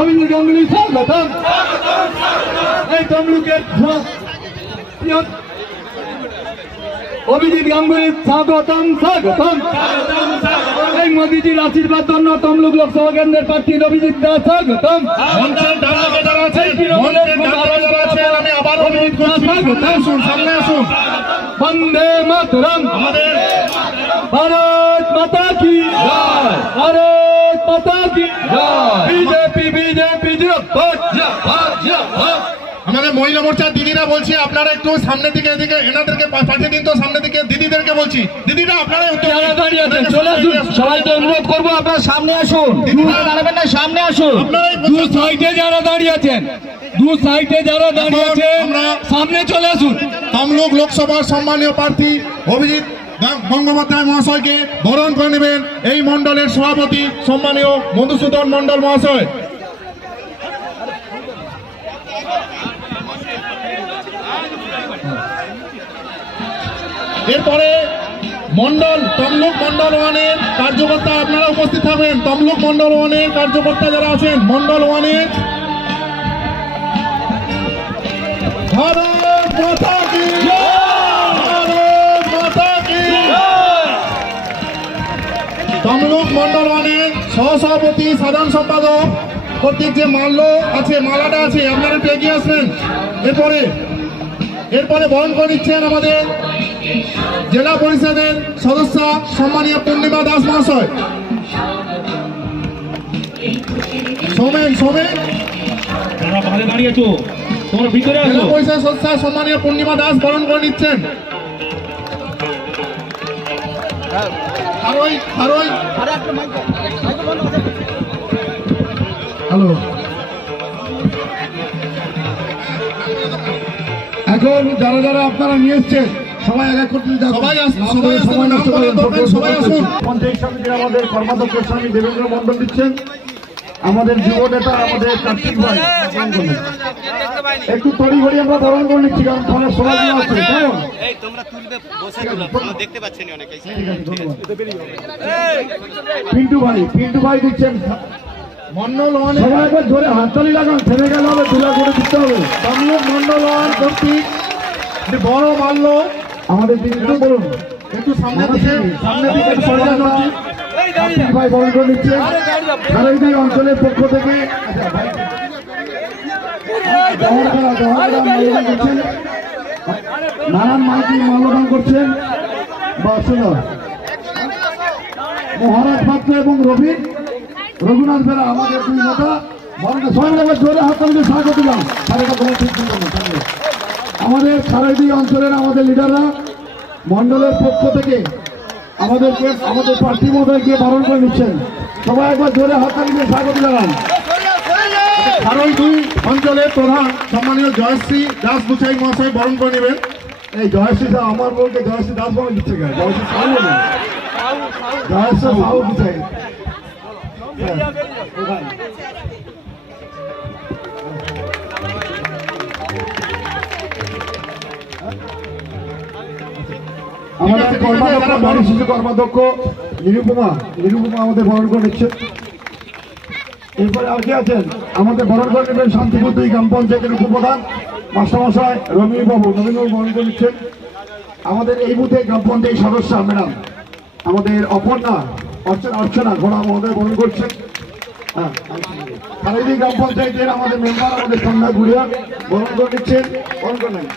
অভিজিৎ গাঙ্গুলি স্বাগতম। এই তমলুকের অভিজিৎ গাঙ্গুলি স্বাগতম স্বাগতম। এই মোদীজির আশীর্বাদ ধন্য তমলুক লোকসভা কেন্দ্রের প্রার্থী অভিজিৎ দাস স্বাগতম। বন্দে মাতরম। ভারত মাতা কি জয়। ভারত মাতা কি জয়। বিজেপি বিজেপি জিন্দাবাদ জিন্দাবাদ জিন্দাবাদ। আমাদের মহিলা মোর্চার দিদিরা বলছি আপনারা একটু সামনের দিকে এদিকে এনাদেরকে পাঠিয়ে দিন তো সামনের দিকে। দিদিদেরকে বলছি দিদিরা আপনারা দাঁড়িয়ে আছেন চলে আসুন। সবাইকে অনুরোধ করবো আপনারা সামনে আসুন। দাঁড়াবেন না, সামনে আসুন। দু সাইডে যারা দাঁড়িয়ে আছেন, দু সাইডে যারা দাঁড়িয়ে আছেন সামনে চলে আসুন। তমলুক লোকসভার সম্মানীয় প্রার্থী অভিজিৎ গঙ্গোপাধ্যায় মহাশয়কে বরণ করে নেবেন এই মন্ডলের সভাপতি সম্মানীয় মধুসূদন মন্ডল মহাশয়। এরপরে তমলুক মন্ডল ওয়ানের কার্যকর্তা আপনারা উপস্থিত থাকবেন। তমলুক মন্ডল ওয়ানের কার্যকর্তা যারা আছেন মন্ডল ওয়ানের। ভারত মাতা কি জয়। ভারত মাতা কি জয়। তমলুক মন্ডল ওয়ানের সহসভাপতি সাধারণ সম্পাদক কর্তৃক যে মালাটা আছে আপনারা একটু এগিয়ে আসবেন। এরপরে বরণ করে নিচ্ছেন আমাদের জেলা পরিষদের সদস্য সম্মানীয় পূর্ণিমা দাস মহাশয়। সোমেন জেলা পরিষদ সদস্য সম্মানীয় পূর্ণিমা দাস বরণ করে নিচ্ছেন। হ্যালো, এখন যারা আপনারা নিয়ে এসছেন সবাই এক করতে পঞ্চায়েত সমিতির আমাদের কর্মাধ্যক্ষ স্বামী দেবেন্দ্র মন্ডল দিচ্ছেন। আমাদের যুব নেতা আমাদের কার্তিক ভাই একটু তড়িঘড়ি আমরা ধারণ করে নিচ্ছি, কারণ থানার সময় আছে। কেমন পিন্টু ভাই দিচ্ছেন মন্ডল ওয়ানে সবাই একবার জোরে হাততালি লাগান, থেমে গেলে হবে, তুলা করে দিতে হবে। তমলুক মন্ডল ওয়ান কর্তৃক একটি বড় মাল্য আমাদের দিন বলুন, একটু সামনের দিকে একটু সরে যান আপনি। ভাই বরণ করে নিচ্ছে খালেদাই অঞ্চলের পক্ষ থেকে। নারায়ণ মাইতি মাল্যদান করছেন মহারাজ পাত্র এবং রঘুনাথ বেরা আমাদের দুই নেতা। সবাই জোরে হাত তালি দিয়ে স্বাগত দিলাম। আমাদের খালেদি অঞ্চলের আমাদের লিডাররা মন্ডলের পক্ষ থেকে আমাদেরকে আমাদের প্রার্থী মহোদয়কে বারণ করে নিচ্ছেন। সবাই একবার জোরে হাত তালি দিয়ে স্বাগত জানান। খারই দুই অঞ্চলের প্রধান সম্মানীয় জয়শ্রী দাস বুচাই মহাশয় বরণ করে নেবেন। এই জয়শ্রী দা আমার বলতে জয়শ্রী দাস বলে দিচ্ছে কেন? জয়শ্রী সাউ বলে, জয়শ্রী সাউ বুঝাই। আমাদের কর্মাধ্যক্ষ নারী শিশু কর্মাধ্যক্ষ নিরুপমা আমাদের বরণ করে নিচ্ছে। এরপরে আর কি আছেন আমাদের বরণ করে নেবেন শান্তিপুর দুই গ্রাম পঞ্চায়েতের উপপ্রধান মাস্টারমশাই রবীন্দ্রবাবু বরণ করে নিচ্ছেন। আমাদের এই বুথে গ্রাম পঞ্চায়েত সদস্য ম্যাডাম আমাদের অর্চনা ঘোড়া মহোদয় বরণ করছেন। হ্যাঁ, খালেদি গ্রাম পঞ্চায়েতের আমাদের মেম্বার আমাদের সন্ধ্যা গুড়িয়া বরণ করে নিচ্ছেন। বরণ করে নেন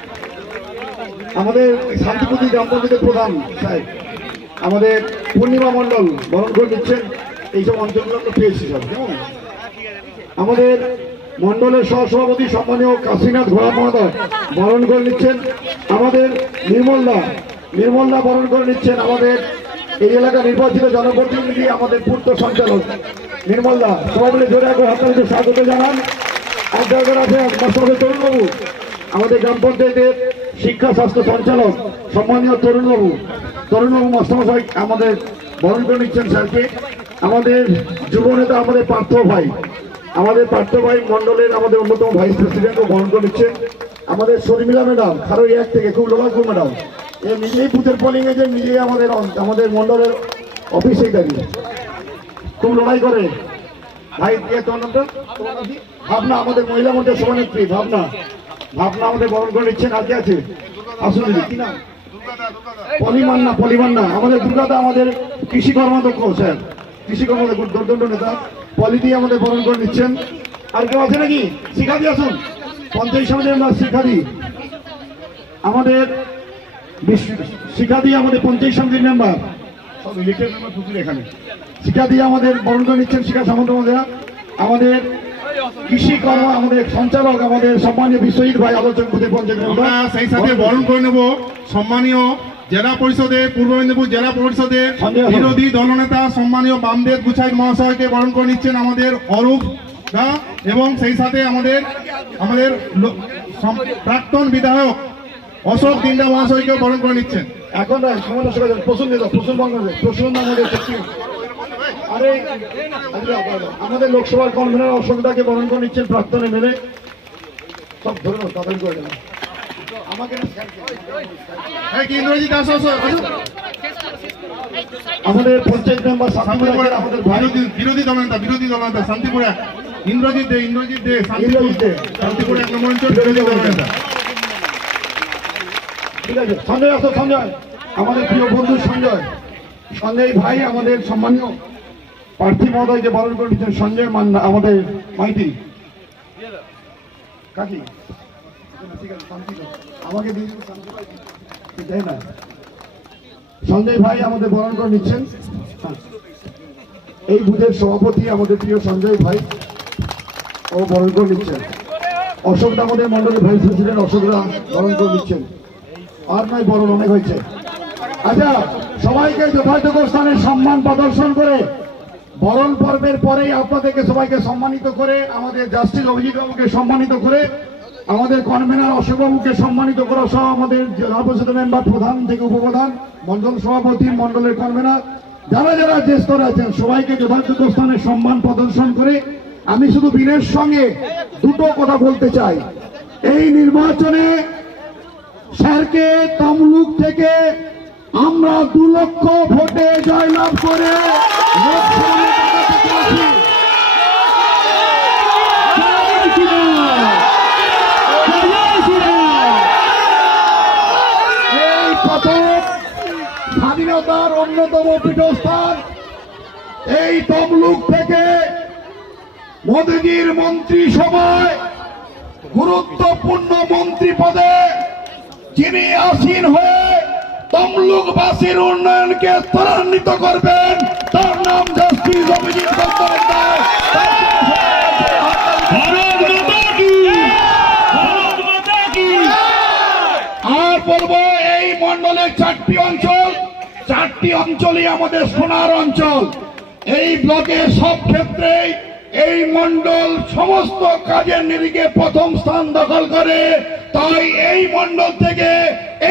আমাদের শান্তিপুর গ্রাম পঞ্চায়েতের প্রধান সাহেব আমাদের পূর্ণিমা মণ্ডল বরণ করে নিচ্ছেন। এইসব অঞ্চলগুলো আমরা পেয়েছি সব। কেমন আমাদের মণ্ডলের সহসভাপতি সম্মানীয় কাশীনাথ ঘোড়া মহোদয় বরণ করে নিচ্ছেন। আমাদের নির্মলদা বরণ করে নিচ্ছেন। আমাদের এই এলাকা নির্বাচিত জনপ্রতিনিধি আমাদের পূর্ত সঞ্চালক নির্মলদা। সবাই মিলে জোরে একবার হাততালিতে স্বাগত জানান। এক জায়গায় আছে মাস্টারবাবু তরুণবাবু আমাদের গ্রাম পঞ্চায়েতের শিক্ষা স্বাস্থ্য সঞ্চালক সম্মানীয় তরুণবাবু মাস্টারমশাই আমাদের বরণ করে নিচ্ছেন স্যারকে। আমাদের যুব নেতা আমাদের পার্থ ভাই মন্ডলের আমাদের অন্যতম ভাইস প্রেসিডেন্টও বরণ করে নিচ্ছেন। আমাদের শর্মিলা ম্যাডাম খারই এক থেকে খুব লোকাল ম্যাডাম এ নিজেই বুথের পোলিং এজেন্ট, নিজেই আমাদের মন্ডলের অফিসে দাঁড়িয়ে খুব লড়াই করে। ভাই তোমার নামটা ভাবনা আমাদের মহিলা মন্ত্রী সভানেত্রী ভাবনা আমাদের বরণ করে নিচ্ছেন। আর কি আছে আসুন দিদি কি নাম পলিমান্না আমাদের দুর্গাদা আমাদের কৃষি কর্মাধ্যক্ষ স্যার কৃষি কর্মাধ্যক্ষ দর্দণ্ড নেতা পলিদি আমাদের বরণ করে নিচ্ছেন। আর কেউ আছে নাকি? শিখাদি আসুন পঞ্চায়েত সমিতির মেম্বার শিখাদি আমাদের পঞ্চায়েত সমিতির মেম্বার সব ইলেকটেড মেম্বার প্রচুর এখানে। শিখাদি আমাদের বরণ করে নিচ্ছেন। শিক্ষা সামন্ত আমাদের কৃষি কর্ম আমাদের সঞ্চালক আমাদের সম্মানীয় বিশ্বজিৎ ভাই আলোচক পঞ্চায়েত সেই সাথে বরণ করে নেব সম্মানীয় জেলা পরিষদের পূর্ব মেদিনীপুর জেলা পরিষদের বিরোধী দলনেতা সম্মানীয় বামদেব গুছাই মহাশয়কে বরণ করে নিচ্ছেন আমাদের অরূপ দা এবং সেই সাথে আমাদের প্রাক্তন বিধায়ক অশোক দিন্দা মহাশয়কেও বরণ করে নিচ্ছেন। এখন আমাদের লোকসভার কনভেনর অশোকদাকে বরণ করে নিচ্ছেন প্রাক্তন এমএলএ। সব ধরে তাড়াতাড়ি করে দেবেন আমাকে। আমাদের পঞ্চায়েত মেম্বার আমাদের বিরোধী দলনেতা শান্তিপুরে ইন্দ্রজিৎ দে শান্তিপুর 1 নম্বর অঞ্চল বিরোধী দলনেতা। ঠিক আছে সঞ্জয় আসো। সঞ্জয় আমাদের প্রিয় বন্ধু সঞ্জয় ভাই আমাদের সম্মানীয় প্রার্থী মহোদয়কে বরণ করে নিচ্ছেন। সঞ্জয় মান্না আমাদের মাইতি কাকি আমাকে দিয়ে না সঞ্জয় ভাই আমাদের বরণ করে নিচ্ছেন। এই বুথের সভাপতি আমাদের প্রিয় সঞ্জয় ভাই ও বরণ করে নিচ্ছেন। অশোকদা আমাদের মন্ডলের ভাইস প্রেসিডেন্ট অশোকদা বরণ করে নিচ্ছেন। আর নয় বরণ অনেক হয়েছে। আচ্ছা সবাইকে যথাযোগ্য স্থানে সম্মান প্রদর্শন করে বরণ পর্বের পরেই আপনাদেরকে সবাইকে সম্মানিত করে আমাদের জাস্টিস অভিজিৎ বাবুকে সম্মানিত করে আমাদের কনভেনার অশোকবাবুকে সম্মানিত করা সহ আমাদের জেলা পরিষদ মেম্বার প্রধান থেকে উপপ্রধান মন্ডল সভাপতি মন্ডলের কনভেনার যারা যে স্তরে আছেন সবাইকে যথাযথ স্থানে সম্মান প্রদর্শন করে আমি শুধু বীরের সঙ্গে দুটো কথা বলতে চাই। এই নির্বাচনে স্যারকে তমলুক থেকে আমরা 2 লক্ষ ভোটে জয়লাভ করে প্রথম স্বাধীনতার অন্যতম পীঠস্থান এই তমলুক থেকে মোদীজির মন্ত্রী সভায় গুরুত্বপূর্ণ মন্ত্রী পদে যিনি আসীন হয়ে তমলুকবাসীর উন্নয়নকে ত্বরান্বিত করবেন তার নাম জাস্টিস অভিজিৎ বন্দ্যোপাধ্যায়। আর বলবো এই মন্ডলের চারটি অঞ্চলই আমাদের সোনার অঞ্চল। এই ব্লকের সব ক্ষেত্রেই এই মন্ডল সমস্ত কাজের নিরিখে প্রথম স্থান দখল করে। তাই এই মন্ডল থেকে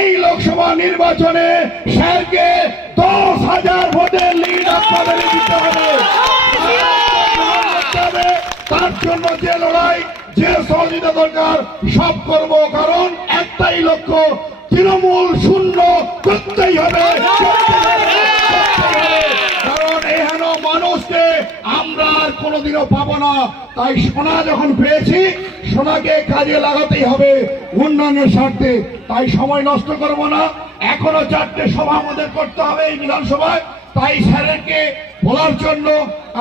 এই লোকসভা নির্বাচনে স্যারকে 10,000 ভোটের লিড আপনাদের দিতে হবে। তার জন্য যে লড়াই, যে সহযোগিতা দরকার সব করব, কারণ একটাই লক্ষ্য, তৃণমূল শূন্য করতেই হবে। কারণ এহেন মানুষকে আমরা আর কোনোদিনও পাবো না। তাই সোনা যখন পেয়েছি, সোনাকে কাজে লাগাতেই হবে উন্নয়নের স্বার্থে। তাই সময় নষ্ট করব না। এখনো 4টে সভা আমাদের করতে হবে এই বিধানসভায়। তাই স্যারকে বলার জন্য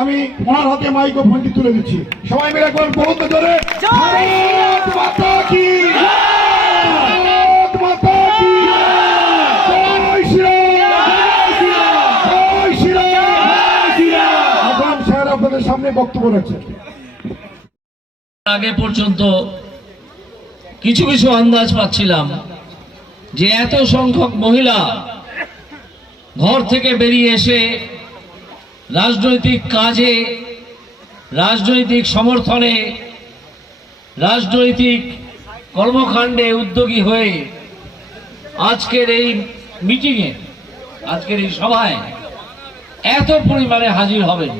আমি ওনার হাতে মাইক্রোফোনটি তুলে দিচ্ছি। সবাই মিলে একবার বলুন তো জোরে, ভারত মাতা কি, ভারত মাতা কি, জয় শ্রীরাম, জয় শ্রীরাম। এখন স্যার আপনাদের সামনে বক্তব্য রাখছেন। আগে পর্যন্ত কিছু কিছু আন্দাজ পাচ্ছিলাম যে এত সংখ্যক মহিলা ঘর থেকে বেরিয়ে এসে রাজনৈতিক কাজে, রাজনৈতিক সমর্থনে, রাজনৈতিক কর্মকাণ্ডে উদ্যোগী হয়ে আজকের এই মিটিংয়ে, আজকের এই সভায় এত পরিমাণে হাজির হবেন।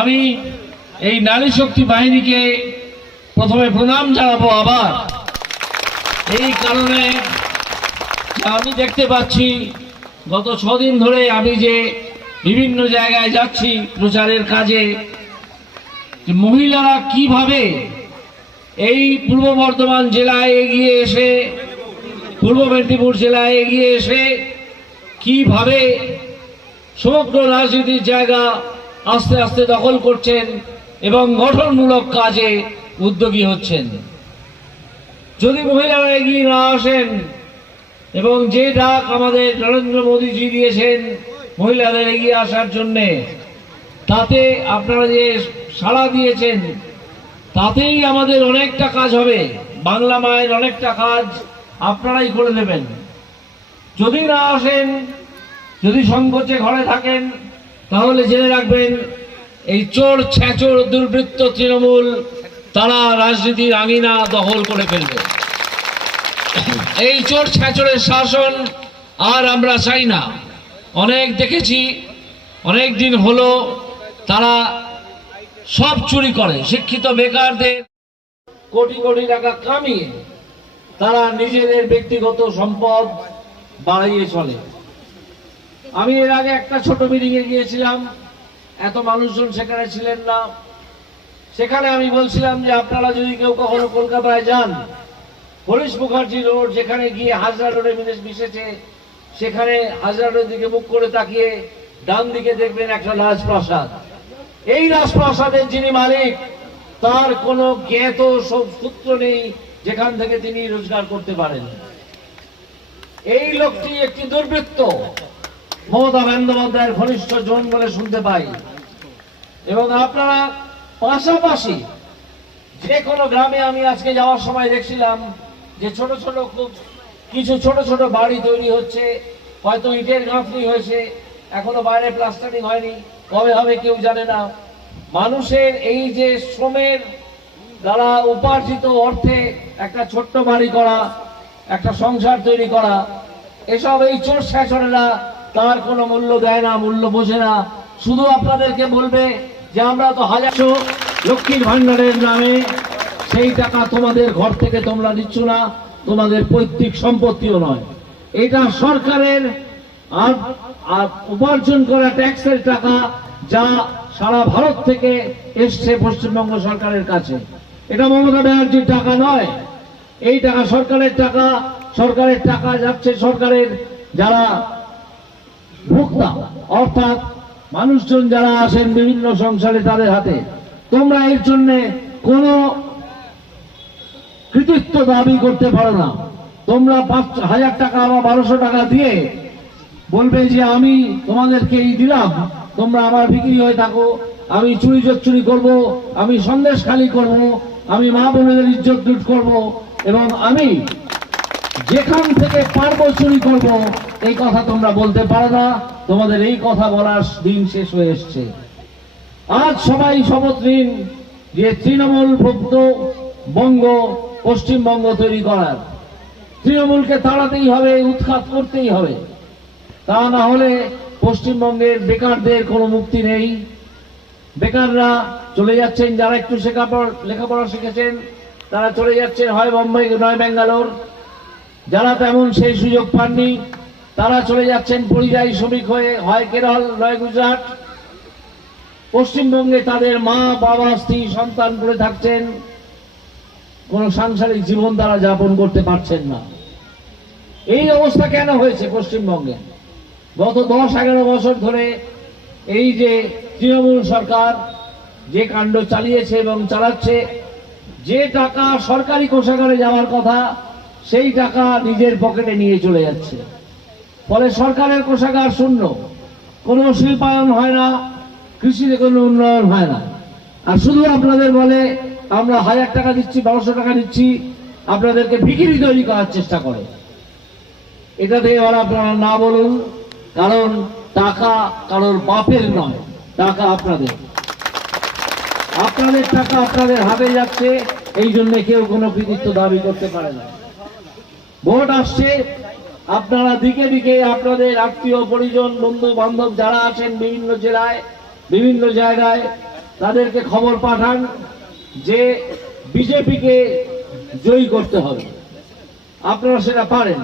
আমি এই নারী শক্তি বাহিনীকে প্রথমে প্রণাম জানাবো আবার, এই কারণে আমি দেখতে পাচ্ছি গত 6 দিন ধরে আমি যে বিভিন্ন জায়গায় যাচ্ছি প্রচারের কাজে, যে মহিলারা কিভাবে এই পূর্ব বর্ধমান জেলায় এগিয়ে এসে, পূর্ব মেদিনীপুর জেলায় এগিয়ে এসে কিভাবে সমগ্র রাজনীতির জায়গা আস্তে আস্তে দখল করছেন এবং গঠনমূলক কাজে উদ্যোগী হচ্ছেন। যদি মহিলারা এগিয়ে না আসেন এবং যে ডাক আমাদের নরেন্দ্র মোদীজি দিয়েছেন মহিলাদের এগিয়ে আসার জন্যে, তাতে আপনারা যে সাড়া দিয়েছেন তাতেই আমাদের অনেকটা কাজ হবে। বাংলা মায়ের অনেকটা কাজ আপনারাই করে দেবেন। যদি না আসেন, যদি সংকোচে ঘরে থাকেন, তাহলে জেনে রাখবেন এই চোর ছেঁচোর দুর্বৃত্ত তৃণমূল তারা রাজনীতির আঙিনা দখল করে ফেলবে। এই চোর ছেঁচোরের শাসন আর আমরা চাই না। অনেক দেখেছি, অনেক দিন হলো তারা সব চুরি করে। শিক্ষিত বেকারদের কোটি কোটি টাকা কামিয়ে তারা নিজেদের ব্যক্তিগত সম্পদ বাড়িয়ে চলে। আমি এর আগে একটা ছোট মিটিংয়ে গিয়েছিলাম, এত মানুষজন সেখানে ছিলেন না। সেখানে আমি বলছিলাম যে আপনারা যদি কেউ কখনো কলকাতায় যান, হরিশ মুখার্জি রোড যেখানে গিয়ে হাজরা রোডে মিশেছে, সেখানে হাজরা রোডের দিকে মুখ করে তাকিয়ে ডান দিকে দেখবেন একটা রাজপ্রাসাদ। এই রাজপ্রাসাদের যিনি মালিক, তার কোনো জ্ঞাত সূত্র নেই যেখান থেকে তিনি রোজগার করতে পারেন। এই লোকটি একটি দুর্বৃত্ত, মমতা বন্দ্যোপাধ্যায়ের ঘনিষ্ঠ জন বলে শুনতে পাই। এবং আপনারা পাশাপাশি যে কোনো গ্রামে, আমি আজকে যাওয়ার সময় দেখছিলাম যে ছোট ছোট খুব কিছু ছোট ছোট বাড়ি তৈরি হচ্ছে, হয়তো ইটের গাঁথনি হয়েছে, এখনো বাইরে প্লাস্টারিং হয়নি, কবে হবে কেউ জানে না। মানুষের এই যে শ্রমের দ্বারা উপার্জিত অর্থে একটা ছোট্ট বাড়ি করা, একটা সংসার তৈরি করা, এসব এই চোর ছেঁচড়েরা তার কোনো মূল্য দেয় না, মূল্য বোঝে না। শুধু আপনাদেরকে বলবে যে আমরা তো 1000 লক্ষ্মীর ভান্ডারের নামে সেই টাকা তোমাদের ঘর থেকে তোমরা দিচ্ছ না, তোমাদের পৈতৃক সম্পত্তিও নয়, এটা সরকারের আর উপার্জন করা ট্যাক্সের টাকা, যা সারা ভারত থেকে এসছে পশ্চিমবঙ্গ সরকারের কাছে। এটা মমতা ব্যানার্জির টাকা নয়, এই টাকা সরকারের টাকা, সরকারের টাকা যাচ্ছে সরকারের যারা ভোক্তা অর্থাৎ মানুষজন যারা আসেন বিভিন্ন সংসারে তাদের হাতে। তোমরা এর জন্য কোনো কৃতিত্ব দাবি করতে পারো না। তোমরা 5,000 টাকা বা 1200 টাকা দিয়ে বলবে যে আমি তোমাদেরকে এই দিলাম, তোমরা আমার বিক্রি হয়ে থাকো, আমি চুরি চুরি করব, আমি সন্দেশ খালি করব, আমি মা বোনেদের ইজ্জত লুট করব, এবং আমি যেখান থেকে পারবো চুরি করব, এই কথা তোমরা বলতে পারো না। তোমাদের এই কথা বলার দিন শেষ হয়ে এসছে। আজ সবাই শপথ নিন যে তৃণমূল মুক্ত বঙ্গ, পশ্চিমবঙ্গ তৈরি করার। তৃণমূলকে তাড়াতেই হবে, উৎখাত করতেই হবে। তা না হলে পশ্চিমবঙ্গের বেকারদের কোনো মুক্তি নেই। বেকাররা চলে যাচ্ছেন, যারা একটু লেখাপড়া শিখেছেন তারা চলে যাচ্ছেন হয় বোম্বাই নয় ব্যাঙ্গালোর। যারা তেমন সেই সুযোগ পাননি তারা চলে যাচ্ছেন পরিযায়ী শ্রমিক হয়ে হয় কেরল নয় গুজরাট। পশ্চিমবঙ্গে তাদের মা বাবা স্ত্রী সন্তান পড়ে থাকছেন, কোন সাংসারিক জীবন তারা যাপন করতে পারছেন না। এই অবস্থা কেন হয়েছে পশ্চিমবঙ্গে? গত 10-11 বছর ধরে এই যে তৃণমূল সরকার যে কাণ্ড চালিয়েছে এবং চালাচ্ছে, যে টাকা সরকারি কোষাগারে যাওয়ার কথা সেই টাকা নিজের পকেটে নিয়ে চলে যাচ্ছে। ফলে সরকারের কোষাগার শূন্য, কোনো শিল্পায়ন হয় না, কৃষিতে কোনো উন্নয়ন হয় না। আর শুধু আপনাদের বলে আমরা 1000 টাকা দিচ্ছি, 1200 টাকা দিচ্ছি, আপনাদেরকে ভিখিরি তৈরি করার চেষ্টা করে। এটা দিয়ে ওরা আপনারা না বলুন, কারণ টাকা কারোর বাপের নয়, টাকা আপনাদের। আপনাদের টাকা আপনাদের হাতে যাচ্ছে, এই জন্য কেউ কোনো কৃতিত্ব দাবি করতে পারে না। ভোট আসছে, আপনারা দিকে দিকে আপনাদের আত্মীয় পরিজন বন্ধু বান্ধব যারা আছেন বিভিন্ন জেলায় বিভিন্ন জায়গায় তাদেরকে খবর পাঠান যে বিজেপিকে জয়ী করতে হবে। আপনারা সেটা পারেন,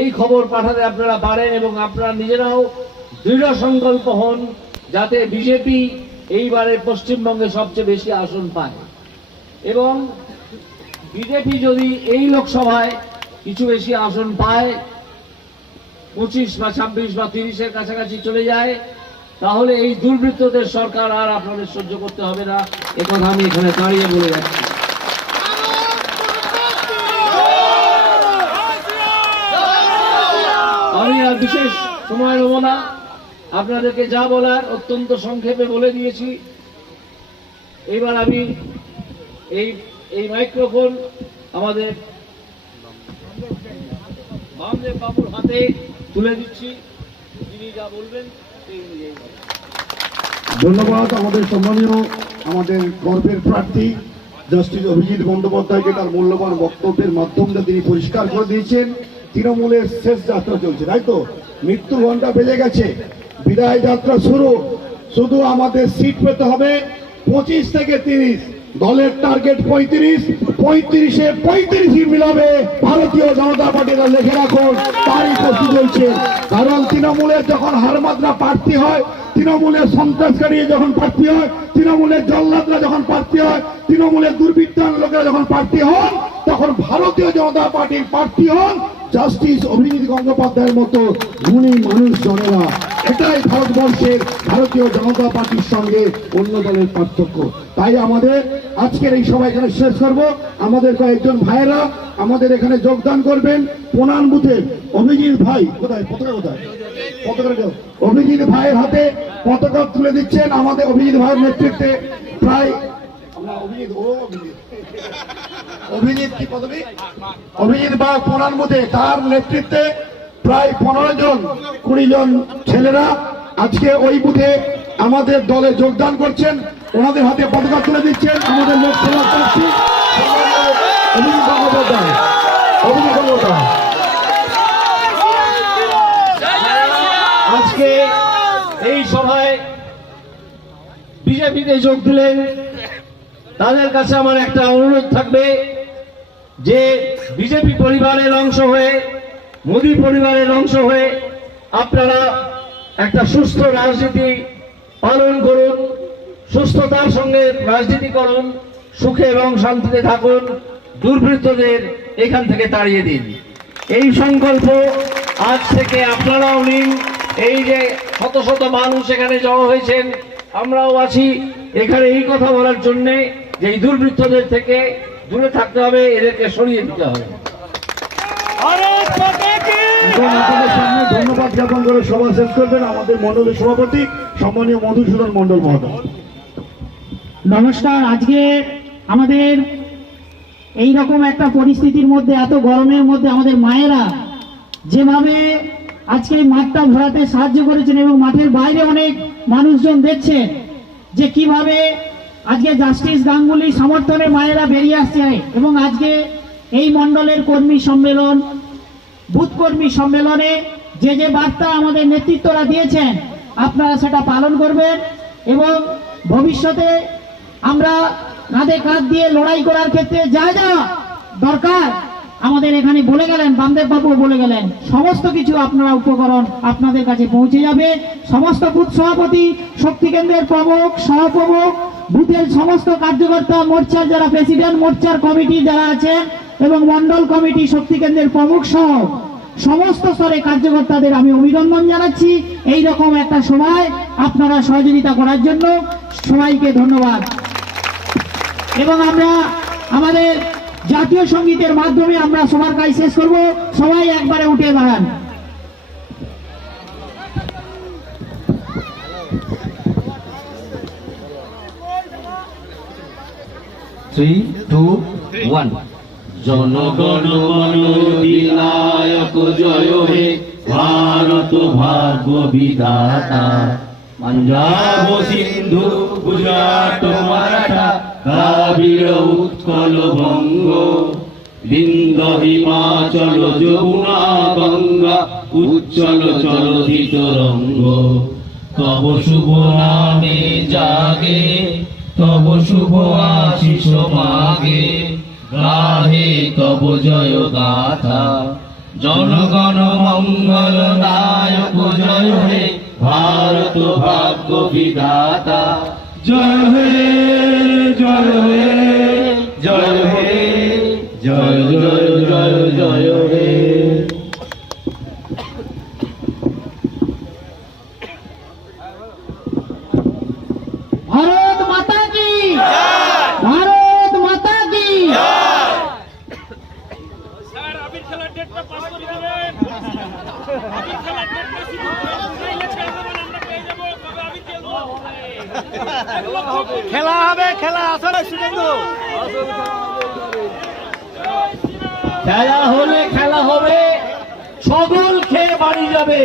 এই খবর পাঠাতে আপনারা পারেন, এবং আপনারা নিজেরাও দৃঢ় সংকল্প হন যাতে বিজেপি এইবারে পশ্চিমবঙ্গে সবচেয়ে বেশি আসন পায়। এবং বিজেপি যদি এই লোকসভায় কিছু বেশি আসন পায়, 25 বা 26 বা 30-এর কাছাকাছি চলে যায়, তাহলে এই দুর্বৃত্তদের সরকার আর আপনাদের সহ্য করতে হবে না। একথা আমি এখানে দাঁড়িয়ে বলে যাচ্ছি। আমি আর বিশেষ সময় নেব না, আপনাদেরকে যা বলার অত্যন্ত সংক্ষেপে বলে দিয়েছি। এবার আমি এই মাইক্রোফোন আমাদের বামদেব বাবুর হাতে তুলে দিচ্ছি, তিনি যা বলবেন সেই অনুযায়ী বলবেন। ধন্যবাদ আমাদের সম্মানীয়, আমাদের গর্বের প্রার্থী জাস্টিস অভিজিৎ বন্দ্যোপাধ্যায়কে তার মূল্যবান বক্তব্যের মাধ্যমে তিনি পরিষ্কার করে দিয়েছেন তৃণমূলের শেষ যাত্রা চলছে, তাই তো? মৃত্যু ঘণ্টা বেজে গেছে, বিদায় যাত্রা শুরু। শুধু আমাদের সিট পেতে হবে 25 থেকে 30, দলের টার্গেট 35, 35-এ 35 মিলাবে ভারতীয় জনতা পার্টিরা, লিখে রাখুন। তারই প্রস্তুতি চলছে, কারণ তৃণমূলের যখন হারমাত্রা প্রার্থী হয়, তৃণমূলের সন্ত্রাসকারী যখন প্রার্থী হয়, তৃণমূলের জল্লাদরা যখন প্রার্থী হয়, তৃণমূলের দুর্বৃত্তান লোকেরা যখন প্রার্থী হন, তখন ভারতীয় জনতা পার্টির প্রার্থী হন জাস্টিস অভিজিৎ গঙ্গোপাধ্যায়ের মতো গুণী মানুষ জনেরা। এটাই ভারতবর্ষের ভারতীয় জনতা পার্টির সঙ্গে অন্য দলের পার্থক্য। তাই আমাদের আজকের এই সভা এখানে শেষ করব। আমাদের কয়েকজন ভাইয়েরা আমাদের এখানে যোগদান করবেন। প্রণাম বুথের অভিজিৎ ভাই কোথায়, পতাকা কোথায়? পতাকা দাও। অভিজিৎ ভাইয়ের হাতে পতাকা তুলে দিচ্ছেন। আমাদের অভিজিৎ ভাইয়ের নেতৃত্বে প্রায় অভিজিৎ কি পদবী? অভিজিৎ বা প্রণাম বুথে তার নেতৃত্বে প্রায় 15 জন 20 জন ছেলেরা আজকে ওই বুথে আমাদের দলে যোগদান করছেন। ওনাদের হাতে পতাকা তুলে দিচ্ছেন আমাদের লোকসভা প্রার্থী অভিজিৎ গঙ্গোপাধ্যায়। অভিজিৎ গঙ্গোপাধ্যায় আজকে এই সভায় বিজেপিতে যোগ দিলেন, তাদের কাছে আমার একটা অনুরোধ থাকবে যে বিজেপি পরিবারের অংশ হয়ে, মোদী পরিবারের অংশ হয়ে আপনারা একটা সুস্থ রাজনীতি পালন করুন, সুস্থতার সঙ্গে রাজনীতি করুন, সুখে এবং শান্তিতে থাকুন, দুর্বৃত্তদের এখান থেকে তাড়িয়ে দিন। এই সংকল্প আজ থেকে আপনারাও নিন। এই যে শত শত মানুষ এখানে জড়ো হয়েছেন, আমরাও আছি এখানে এই কথা বলার জন্যে যে এই দুর্বৃত্তদের থেকে দূরে থাকতে হবে, এদেরকে সরিয়ে দিতে হবে। এখন আপনাদের সামনে ধন্যবাদ জ্ঞাপন করে সভা শেষ করবেন আমাদের মণ্ডলের সভাপতি সম্মানীয় মধুসূদন মণ্ডল মহোদয়। নমস্কার। আজকে আমাদের এই রকম একটা পরিস্থিতির মধ্যে, এত গরমের মধ্যে আমাদের মায়েরা যেভাবে আজকে এই মাঠটা ভরাতে সাহায্য করেছেন এবং মাঠের বাইরে অনেক মানুষজন দেখছেন যে কিভাবে আজকে জাস্টিস গাঙ্গুলি সমর্থনে মায়েরা বেরিয়ে আসছে এবং আজকে এই মণ্ডলের কর্মী সম্মেলন, বুথ কর্মী সম্মেলনে যে যে বার্তা আমাদের নেতৃত্বরা দিয়েছেন আপনারা সেটা পালন করবেন এবং ভবিষ্যতে আমরা কাঁধে কাঁধ দিয়ে লড়াই করার ক্ষেত্রে যা যা দরকার আমাদের এখানে বলে গেলেন, বামদেব বাবু বলে গেলেন, সমস্ত কিছু আপনারা উপকরণ আপনাদের কাছে পৌঁছে যাবে। সমস্ত বুথ সভাপতি, শক্তি কেন্দ্রের প্রমুখ, সহপ্রমুখ, বুথের সমস্ত কার্যকর্তা, মোর্চার যারা প্রেসিডেন্ট, মোর্চার কমিটি যারা আছেন এবং মন্ডল কমিটি, শক্তি কেন্দ্রের প্রমুখ সহ সমস্ত স্তরে কার্যকর্তাদের আমি অভিনন্দন জানাচ্ছি। এই রকম একটা সময় আপনারা সহযোগিতা করার জন্য সবাইকে ধন্যবাদ। এবং আমরা আমাদের জাতীয় সঙ্গীতের মাধ্যমে আমরা সবার কাজ শেষ করব। সবাই একবারে উঠে দাঁড়ান। 3, 2, 1। জনগণ মন অধিনায়ক জয় হে, ভারত ভাগ্য বিধাতা। পাঞ্জাব সিন্ধু গুজরাট মারাঠা, দ্রাবিড় উৎকল বঙ্গ, বিন্দ হিমাচল যমুনা গঙ্গা, উচ্চল চলতি তরঙ্গ। তব শুভ নামে জাগে, তব শুভ আশিস মাগে, গাহে তব জয় গাথা। জনগণ মঙ্গল নায়ক জয় হে, ভারত ভাগ্য বিধাতা। জয় হে, জয় হে, জয় হে, জয় জয় জয় জয় হে। ভারত মাতা কি, ভারত মাতা কি। স্যার আবির খেলার ডেটটা পাস করে দেবেন। আবির খেলার ডেটটা সিলেক্ট ছেড়ে দেবেন, আমরা পেয়ে যাবো কবে আবির খেলবো। খেলা হবে, খেলা আসলে শুধু খেলা হলে খেলা হবে, ছগল খেয়ে বাড়ি যাবে।